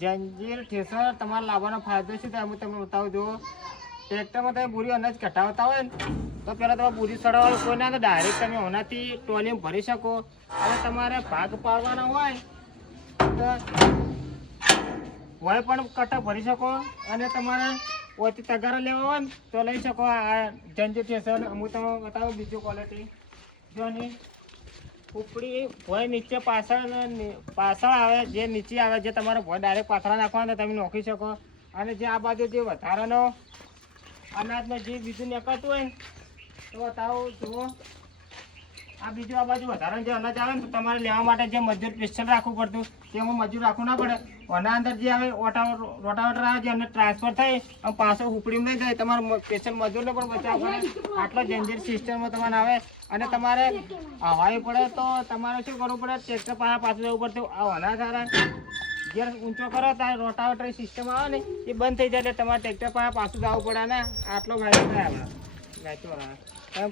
જંજીર ઠેસર તમારે લાવવાનો ફાયદો શું થાય હું તમને બતાવું જો ટ્રેક્ટરમાં તમે બુરી અનાજ કટાવતા હોય ને તો પહેલાં તમે બુરી સડાવવાનું કોઈ ના તો ડાયરેક્ટ તમે હોનાથી ટોલીમાં ભરી શકો અને તમારે ભાગ પાડવાના હોય તો હોય પણ કટા ભરી શકો અને તમારે ઓછી તગારા લેવા હોય ને તો લઈ શકો. આ જંજીર ઠેસર હું તમને બતાવું બીજું ક્વોલિટી જો ને ઉપડી ભોય નીચે પાછળ આવે જે નીચે આવે જે તમારે ભોય ડાયરેક્ટ પાથરા નાખવાના તમે નોખી શકો. અને જે આ બાજુ જે વધારાનો અનાજનો જે બીજું નીકળતું હોય તો બતાવો જુઓ આ બીજું આ બાજુ વધારાનું જે અનાજ આવે ને તો તમારે લેવા માટે જે મજૂર સ્પેશિયલ રાખવું પડતું તેમાં મજૂર રાખવું ના પડે. આના અંદર જે આવે રોટાવેટર આવે છે એમને ટ્રાન્સફર થાય અને પાછો ઉપડીમાં નહીં જાય તમારે સ્પેશિયલ મજૂરને પણ બચાવવા પડે. આટલો જંજીર સિસ્ટમમાં તમારે આવે અને તમારે હવાઈ પડે તો તમારે શું કરવું પડે ટ્રેક્ટર પાછું જવું પડતું. આ અનાજ સારા ગેર ઊંચો કરો ત્યારે રોટાવેટર સિસ્ટમ આવે ને એ બંધ થઈ જાય એટલે તમારે ટ્રેક્ટર પાછું જવું પડે ને આટલો ફાયદો થાય આપણે